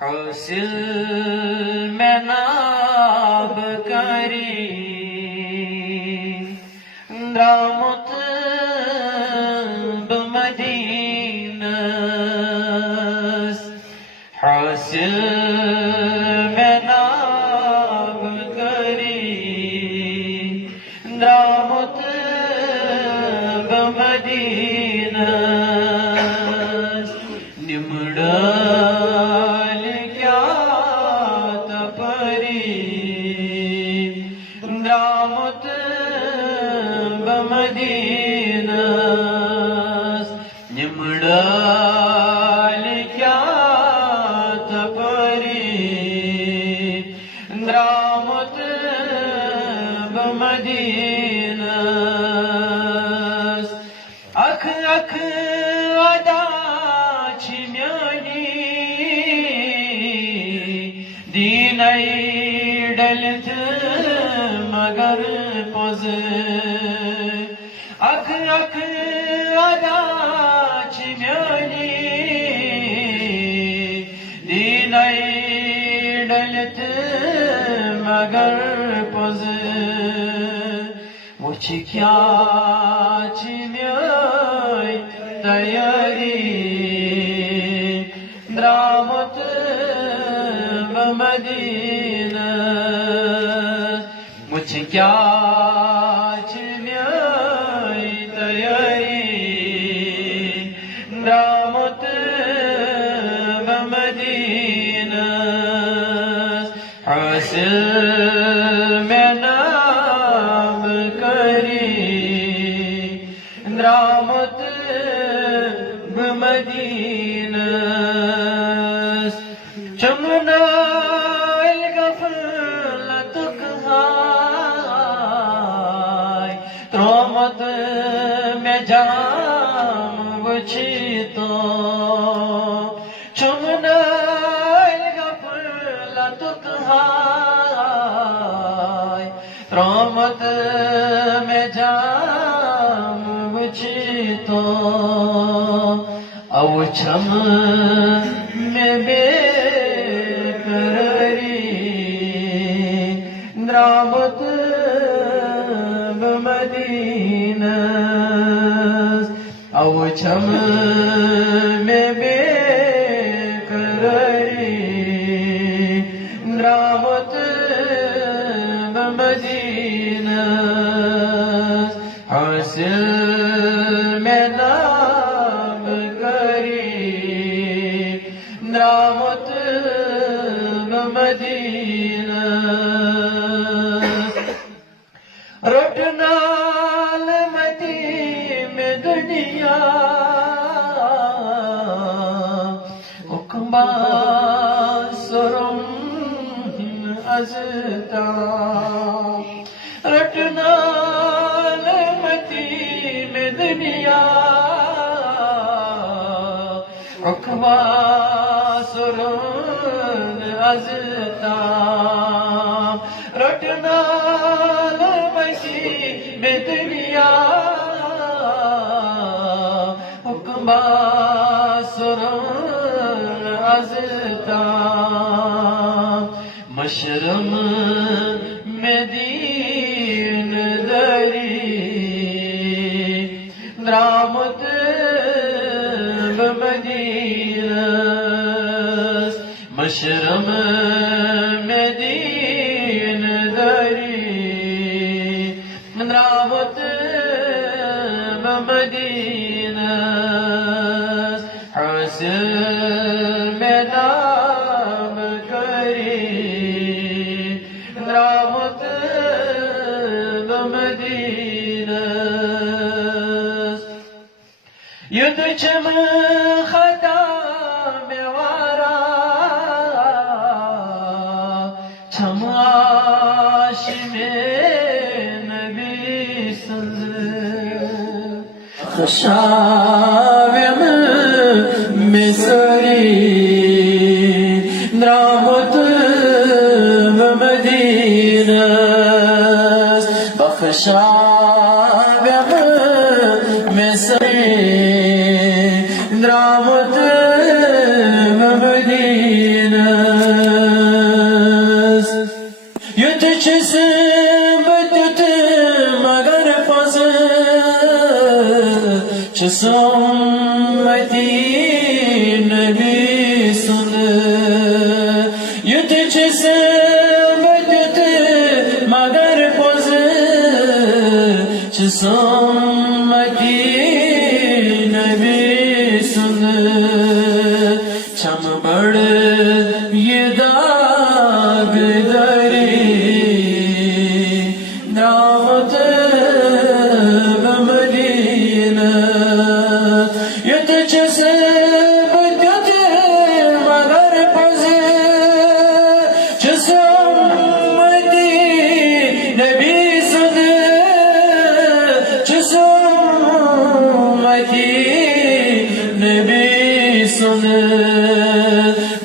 حاصل مناب کری درامت بمدینه حاصل مناب کری درامت بمدینه درامت بمدینه نمڑال کیا تپری درامت بمدینه اخ اخ ادا چمیانی دینای ڈلت مگر پوز اخ اخ ادا چمیانی دینای ڈلت مگر پوز وچ کیا چمیای تیاری درامت بمدینه مجھ کیا چمیائی تیاری درامت بمدینه حاصل مناب کری درامت بمدینه چمنا ترومت میں جام وچی تو چمنا غفلت کھائے ترومت میں جام وچی تو او چم میں بے قراری درامت بمدینه او چم میں بے قراری درامت بمدینه حاصل مناب کری درامت بمدینه رٹنا لمدی میں دنیا حکمہ سرم ازتا رٹنا لمدی میں دنیا حکمہ سرم ازتا رٹنا بدنیا حکمہ سرم ازتا مشرم میں دین دری درامت بمدینه مشرم میں دین دری درامت بمدینه حاصل مناب کری درامت بمدینه ید چم خطا میوارا چم آشم خشاوم مصری درامت بمدینه بخشاوم مصری درامت بمدینه Summati Nabi sun Yut Chismat Magar Poz Summati Nabi sun Cham Bad Yedag Dari Namat